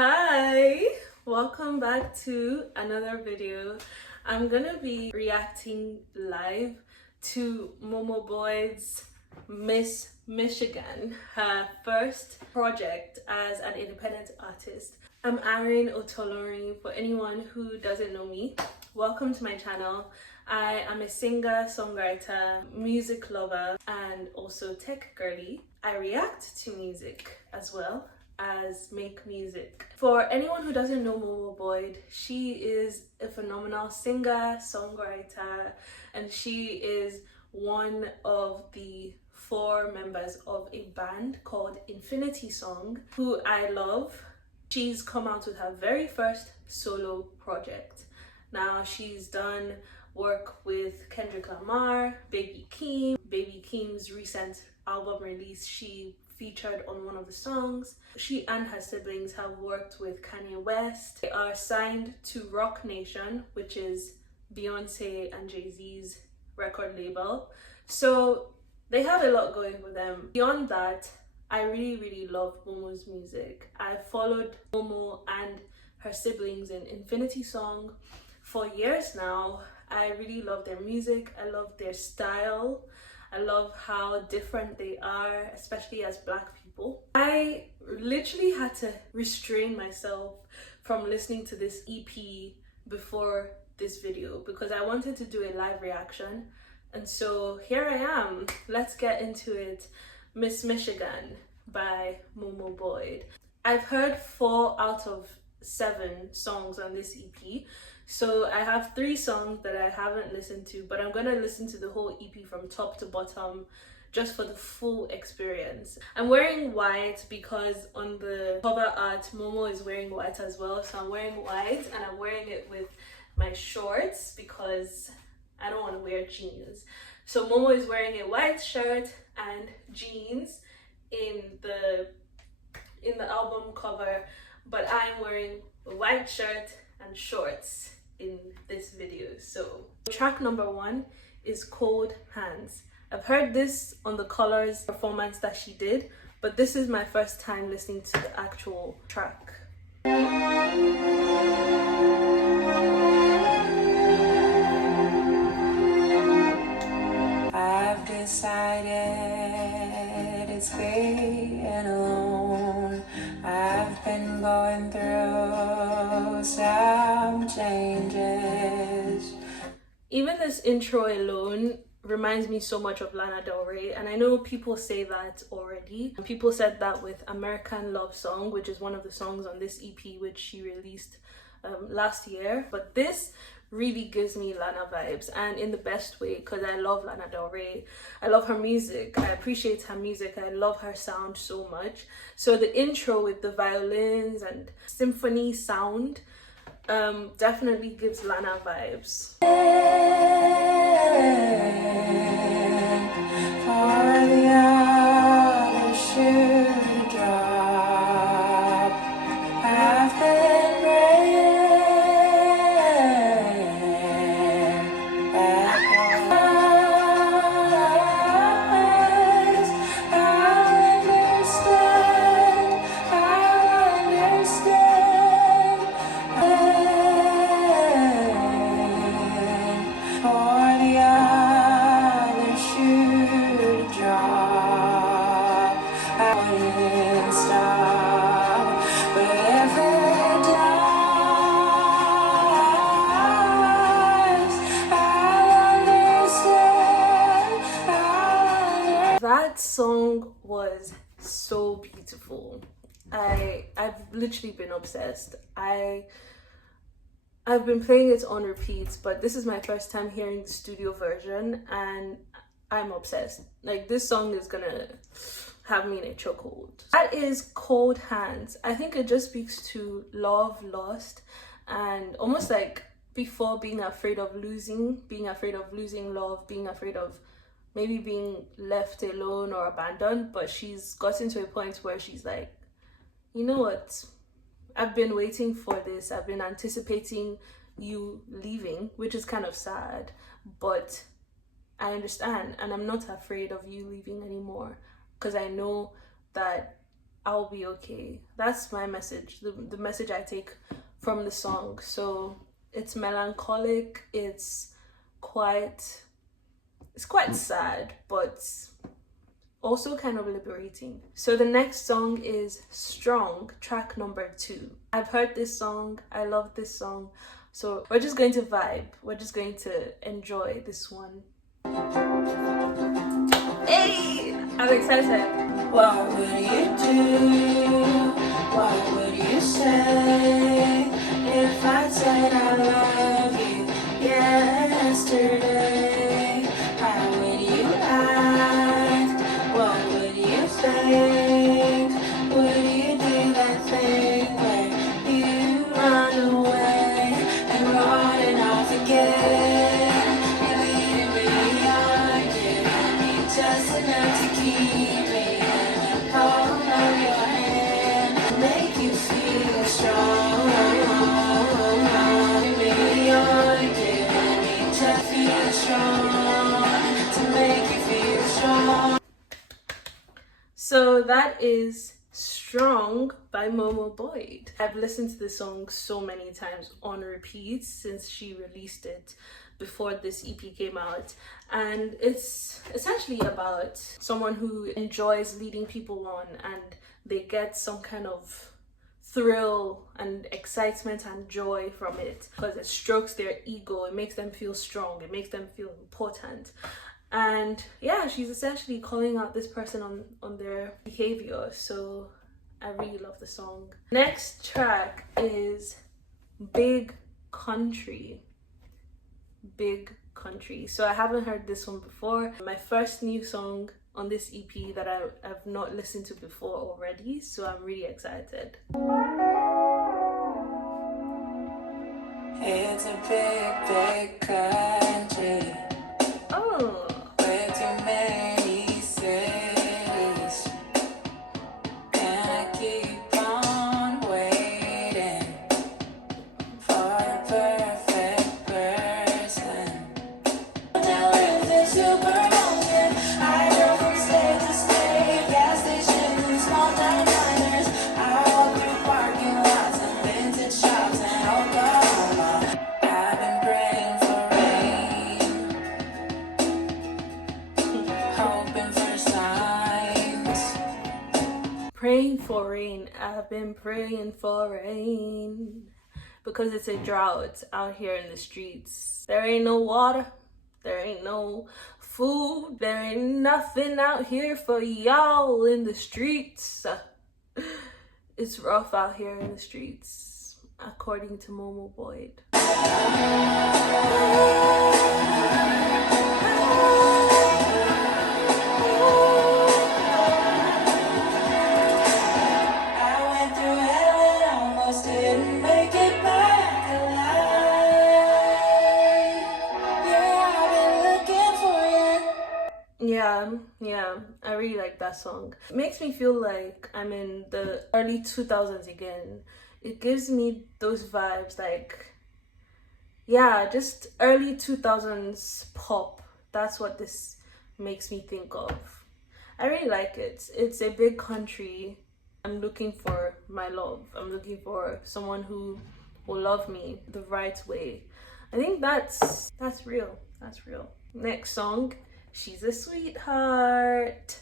Hi, welcome back to another video. I'm gonna be reacting live to Momo Boyd's Miss Michigan, her first project as an independent artist. I'm Erin Otolorin. For anyone who doesn't know me, welcome to my channel. I am a singer, songwriter, music lover, and also tech girly. I react to music as well as make music. For anyone who doesn't know Momo Boyd, she is a phenomenal singer, songwriter, and she is one of the 4 members of a band called Infinity Song, who I love. She's come out with her very first solo project. Now she's done work with Kendrick Lamar, Baby Keem. Baby Keem's recent album release, she featured on one of the songs. She and her siblings have worked with Kanye West. They are signed to Roc Nation, which is Beyonce and Jay-Z's record label. So they have a lot going for them. Beyond that, I really love Momo's music. I've followed Momo and her siblings in Infinity Song for years now. I really love their music. I love their style. I love how different they are, especially as Black people. I literally had to restrain myself from listening to this EP before this video because I wanted to do a live reaction. And so here I am. Let's get into it. Miss Michigan by Momo Boyd. I've heard 4 out of 7 songs on this EP. So I have 3 songs that I haven't listened to, but I'm gonna listen to the whole EP from top to bottom just for the full experience. I'm wearing white because on the cover art, Momo is wearing white as well. So I'm wearing white and I'm wearing it with my shorts because I don't wanna wear jeans. So Momo is wearing a white shirt and jeans in the album cover, but I'm wearing a white shirt and shorts in this video. So track number 1 is Cold Hands. I've heard this on the Colors performance that she did, but this is my first time listening to the actual track. I've decided it's being alone. I've been going through some changes. Even this intro alone reminds me so much of Lana Del Rey, and I know people say that already. People said that with American Love Song, which is one of the songs on this EP which she released last year, but this really gives me Lana vibes, and in the best way, because I love Lana Del Rey. I love her music. I appreciate her music. I love her sound so much. So the intro with the violins and symphony sound definitely gives Lana vibes. For the other shoe to drop, I've been praying back home. I'll understand. For the other shoe to drop, I wouldn't stop. But if it does, I'll understand. That song was so beautiful. I've literally been obsessed. I've been playing it on repeat, but this is my first time hearing the studio version and I'm obsessed. Like, this song is gonna have me in a chokehold. That is Cold Hands. I think it just speaks to love lost and almost like before being afraid of losing love, being afraid of maybe being left alone or abandoned, but she's gotten to a point where she's like, you know what? I've been waiting for this. I've been anticipating you leaving, which is kind of sad, but I understand and I'm not afraid of you leaving anymore because I know that I'll be okay. That's my message, the message I take from the song. So it's melancholic, it's quite sad, but also kind of liberating. So the next song is Strong, track number 2. I've heard this song, I love this song, so we're just going to vibe, we're just going to enjoy this one. Hey, I'm excited. What would you do? What would you say if I said I love you yesterday? How would you act? What would you think? Would you do that thing where you run away and run off again? You're leading me on, giving me just enough to keep me in the palm of your hand, make you feel strong. Me on, giving me just feel strong to make you feel strong. So that is Strong by Momo Boyd. I've listened to this song so many times on repeat since she released it before this EP came out, and it's essentially about someone who enjoys leading people on and they get some kind of thrill and excitement and joy from it because it strokes their ego, it makes them feel strong, it makes them feel important. And yeah, she's essentially calling out this person on their behavior. So I really love the song. Next track is Big Country. Big Country. So I haven't heard this one before. My first new song on this EP that I've not listened to before already, so I'm really excited. It's a big country. Oh. With too many cities, and I keep on waiting for a perfect person. Now everything's supermarket. I drove from state to state, gas stations, small town diners. I walk through parking lots and vintage shops and Oklahoma. I've been praying for rain, hoping for signs. Praying for rain. I've been praying for rain because it's a drought out here in the streets. There ain't no water, there ain't no food, there ain't nothing out here for y'all in the streets. It's rough out here in the streets, according to Momo Boyd. I went through hell and almost didn't make it back alive. Yeah, I've been looking for you. Yeah, I really like that song. It makes me feel like I'm in the early 2000s again. It gives me those vibes, like, yeah, just early 2000s pop. That's what this makes me think of. I really like it. It's a big country. I'm looking for my love. I'm looking for someone who will love me the right way. I think that's real. That's real. Next song, She's a Sweetheart.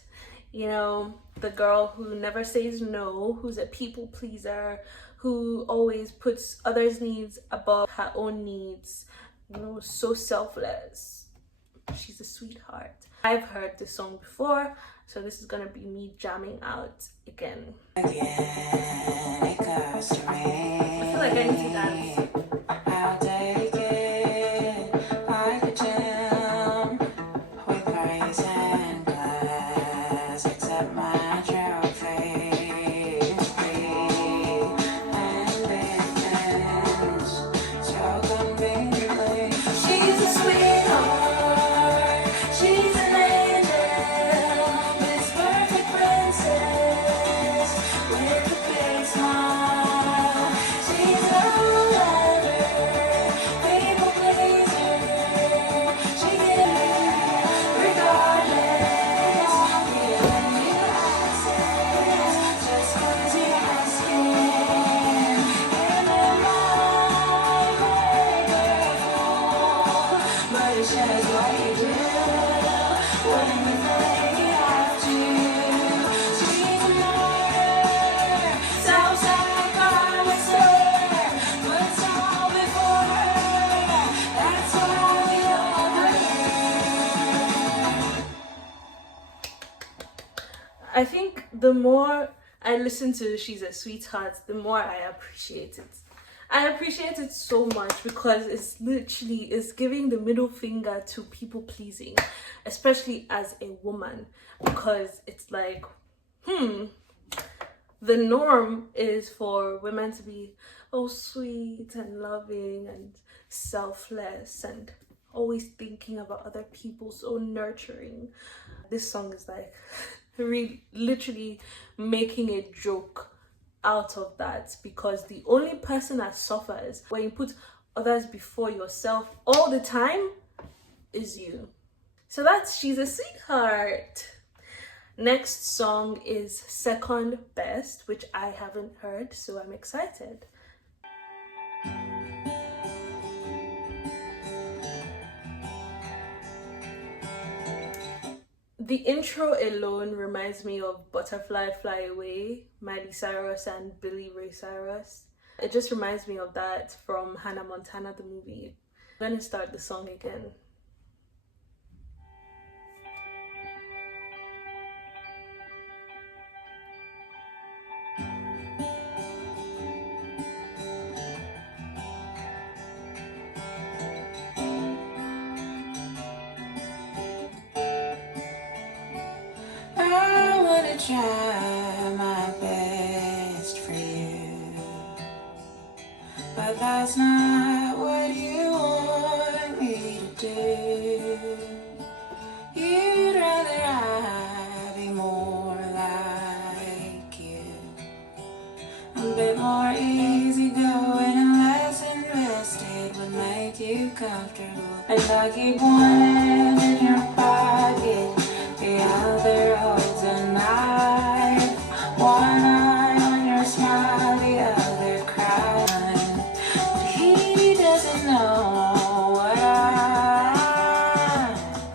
You know, the girl who never says no, who's a people pleaser, who always puts others' needs above her own needs. You know, so selfless. She's a sweetheart. I've heard this song before, so this is gonna be me jamming out again. It costs rain. I feel like I need to dance. I'll take it like a gem with praise and glass. Accept my trophy, free and intense, so conveniently. She's a sweetheart, she's an angel, this perfect princess with a big smile. the more I listen to She's a Sweetheart, the more I appreciate it. I appreciate it so much because it's giving the middle finger to people pleasing, especially as a woman, because it's like, the norm is for women to be sweet and loving and selfless and always thinking about other people, so nurturing. This song is like literally making a joke out of that, because the only person that suffers when you put others before yourself all the time is you. So that's She's a Sweetheart. Next song is Second Best, which I haven't heard, so I'm excited. The intro alone reminds me of Butterfly Fly Away, Miley Cyrus and Billy Ray Cyrus. It just reminds me of that from Hannah Montana, the movie. I'm gonna start the song again. I wanna try my best for you, but that's not what you want me to do. You'd rather I be more like you, a bit more easygoing and less invested would make you comfortable. And I keep one hand in your pocket, the other holds a knife. One eye on your smile, the other crying. But he doesn't know what I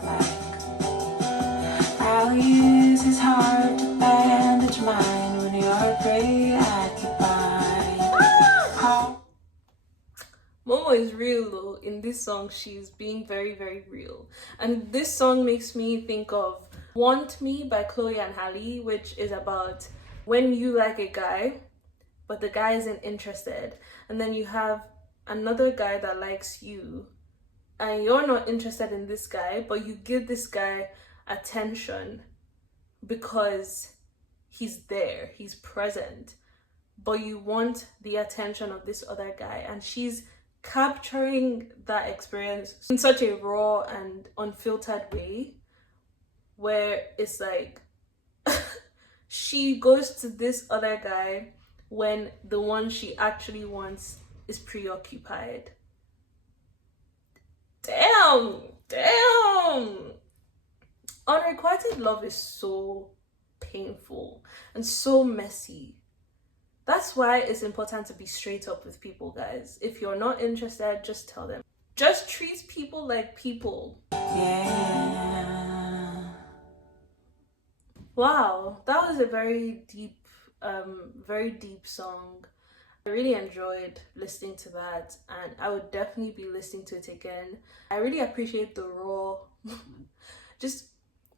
like. I'll use his heart to bandage mine when you're preoccupied. Momo is real though. In this song, she's being very, very real. And this song makes me think of Want Me by Chloe and Halle, which is about when you like a guy, but the guy isn't interested. And then you have another guy that likes you, and you're not interested in this guy, but you give this guy attention because he's there, he's present, but you want the attention of this other guy. And she's capturing that experience in such a raw and unfiltered way, where it's like she goes to this other guy when the one she actually wants is preoccupied. Damn. Unrequited love is so painful and so messy. That's why it's important to be straight up with people, guys. If you're not interested, just tell them. Just treat people like people. Yeah. Wow, that was a very deep song. I really enjoyed listening to that, and I would definitely be listening to it again. I really appreciate the raw, just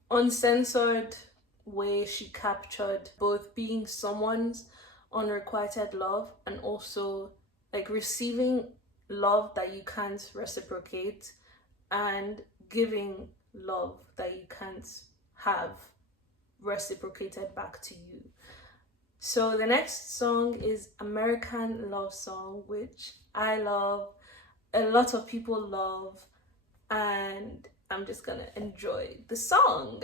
uncensored way she captured both being someone's unrequited love and also like receiving love that you can't reciprocate and giving love that you can't have reciprocated back to you. So the next song is American Love Song, which I love, a lot of people love, and I'm just gonna enjoy the song.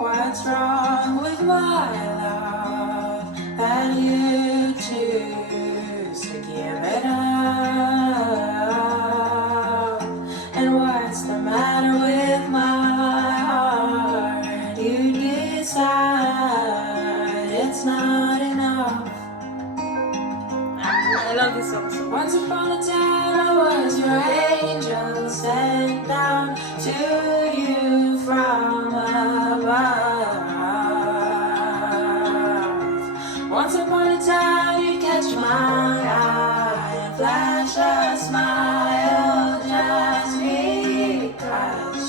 What's wrong with my love that you choose to give it up? And what's the matter with my heart? You decide it's not enough. I love this song. Once upon a time I was your angel sent down to you from above. Once upon a time you catch my eye and flash a smile just because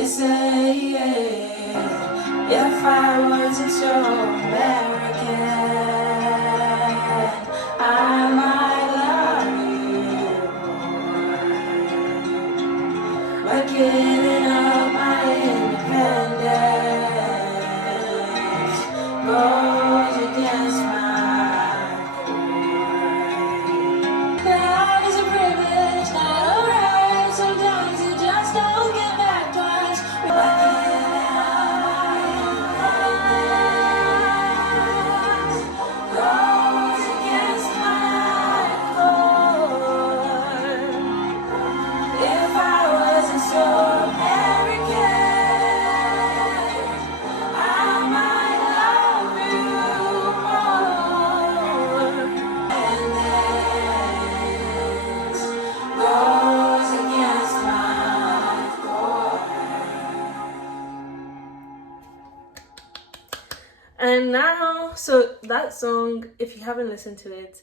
you say? If I wasn't so American, I might love you more. But giving up my independence goes against my love is a privilege, not a right. Sometimes you just don't get back twice. But giving up my independence goes against my core. If I wasn't so American, I might love you more. And this goes against my core. And now, so that song, if you haven't listened to it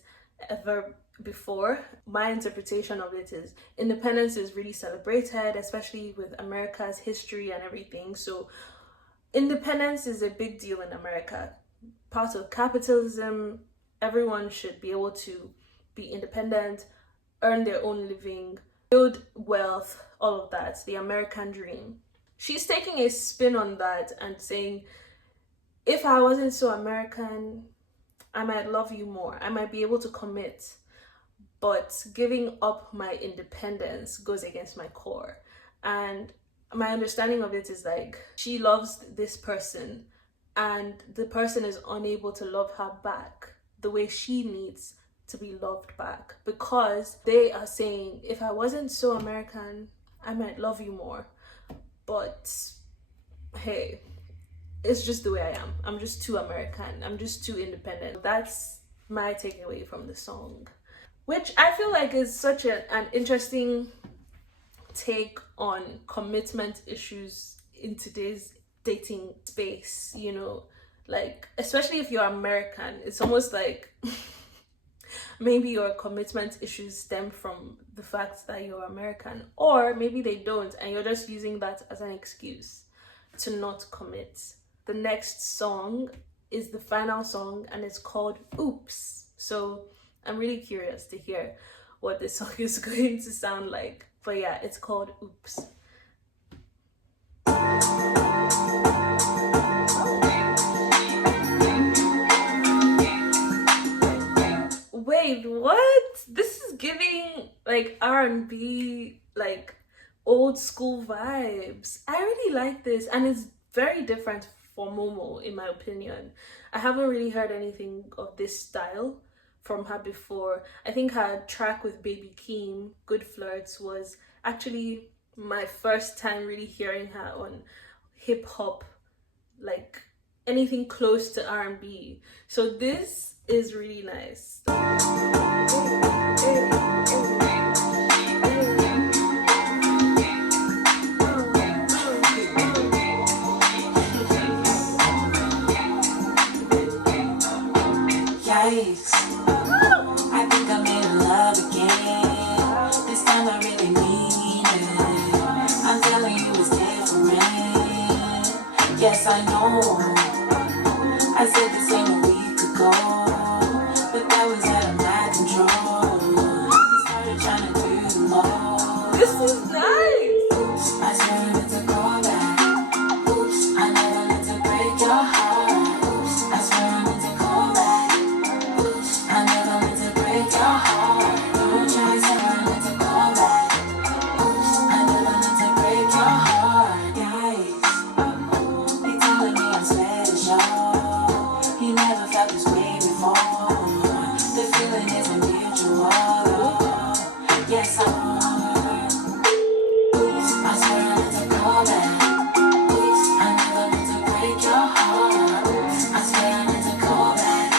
ever before, my interpretation of it is independence is really celebrated, especially with America's history and everything. So independence is a big deal in America. Part of capitalism, everyone should be able to be independent, earn their own living, build wealth, all of that, the American dream. She's taking a spin on that and saying, if I wasn't so American, I might love you more. I might be able to commit, but giving up my independence goes against my core. And my understanding of it is like, she loves this person and the person is unable to love her back the way she needs to be loved back, because they are saying, if I wasn't so American, I might love you more. But hey, it's just the way I am. I'm just too American. I'm just too independent. That's my takeaway from the song, which I feel like is such an interesting take on commitment issues in today's dating space, you know, like, especially if you're American, it's almost like maybe your commitment issues stem from the fact that you're American, or maybe they don't and you're just using that as an excuse to not commit. The next song is the final song and it's called Oops. So I'm really curious to hear what this song is going to sound like. But yeah, it's called Oops. Wait, what? This is giving like R&B, like old school vibes. I really like this, and it's very different for Momo, in my opinion. I haven't really heard anything of this style from her before. I think her track with Baby Keem, Good Flirts, was actually my first time really hearing her on hip hop, like anything close to R&B. So this is really nice. Yikes, I think I'm in love again. This time I really mean it. I'm telling you it's different. Yes, I know. I said the same a week ago, but that was out of my control. He started trying to do the most. This is nice. Oops, I swear I meant to call back. Oops, I never meant to break your heart. Oops, I swear I meant to call back. Oops, I never meant to break your heart. Don't try to say I meant to call back. Oops, I never meant to break your heart. Guys, they telling me I'm special. You never felt this way before. The feeling isn't mutual. Yes, I oops, I swear I meant to call back. Oops, I never meant to break your heart. Oops, I swear I meant to call back.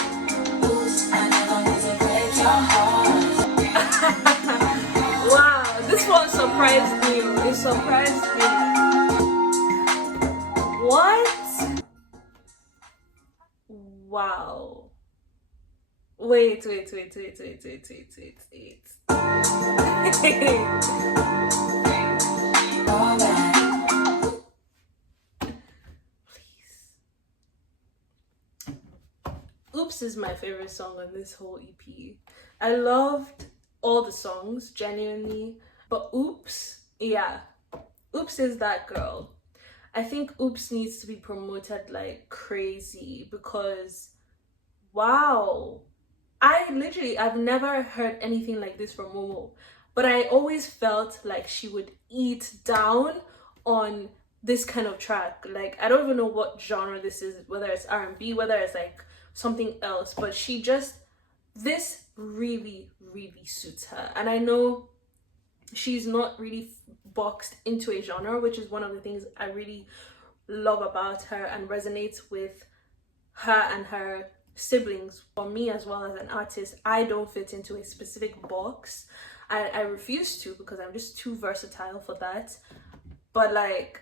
Oops, I never meant to break your heart. Wow, this one surprised me. It surprised me. What? Wow. Wait. Call back. Oops is my favorite song on this whole EP. I loved all the songs, genuinely, but Oops, yeah, Oops is that girl. I think Oops needs to be promoted like crazy because wow, I've never heard anything like this from Momo, but I always felt like she would eat down on this kind of track. Like, I don't even know what genre this is, whether it's R&B, whether it's like something else, but this really, really suits her. And I know she's not really boxed into a genre, which is one of the things I really love about her and resonates with her and her siblings. For me, as well as an artist, I don't fit into a specific box. I refuse to, because I'm just too versatile for that. But like,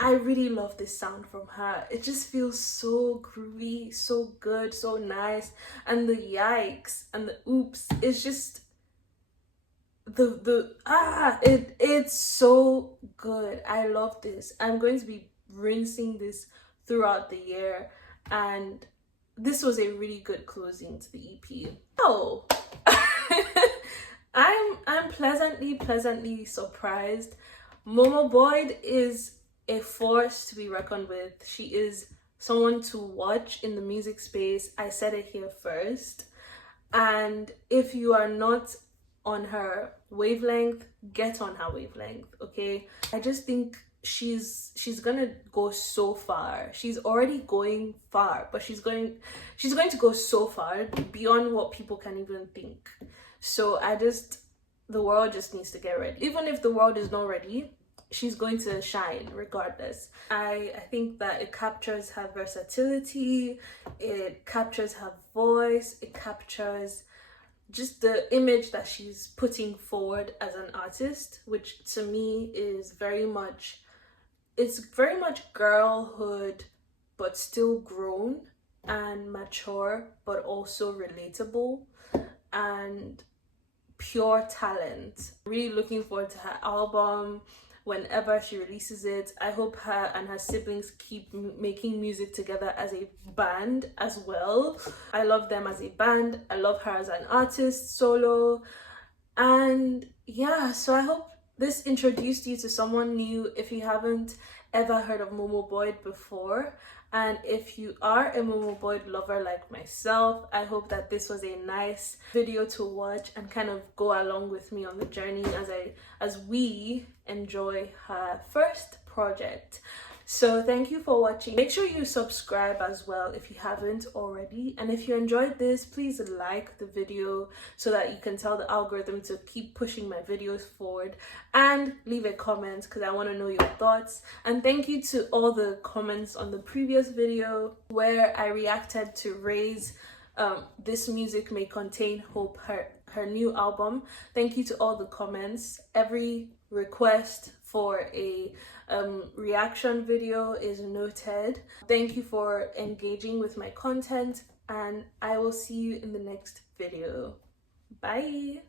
I really love this sound from her. It just feels so groovy, so good, so nice. And the yikes and the oops, it's just it's so good. I love this. I'm going to be rinsing this throughout the year, and this was a really good closing to the EP. Oh, I'm pleasantly surprised. Momo Boyd is a force to be reckoned with. She is someone to watch in the music space. I said it here first. And if you are not on her wavelength, get on her wavelength, okay? I just think she's gonna go so far. She's already going far, but she's going to go so far beyond what people can even think. So the world just needs to get ready. Even if the world is not ready, she's going to shine regardless. I think that it captures her versatility, it captures her voice, it captures just the image that she's putting forward as an artist, which to me is very much girlhood, but still grown, and mature, but also relatable, and pure talent. Really looking forward to her album whenever she releases it. I hope her and her siblings keep making music together as a band as well. I love them as a band. I love her as an artist solo. And yeah, so I hope this introduced you to someone new if you haven't ever heard of Momo Boyd before. And if you are a Momo Boyd lover like myself, I hope that this was a nice video to watch and kind of go along with me on the journey as we enjoy her first project. So thank you for watching. Make sure you subscribe as well if you haven't already. And if you enjoyed this, please like the video so that you can tell the algorithm to keep pushing my videos forward, and leave a comment because I want to know your thoughts. And thank you to all the comments on the previous video where I reacted to Ray's This Music May Contain Hope, her new album. Thank you to all the comments. Every request for a reaction video is noted. Thank you for engaging with my content, and I will see you in the next video. Bye.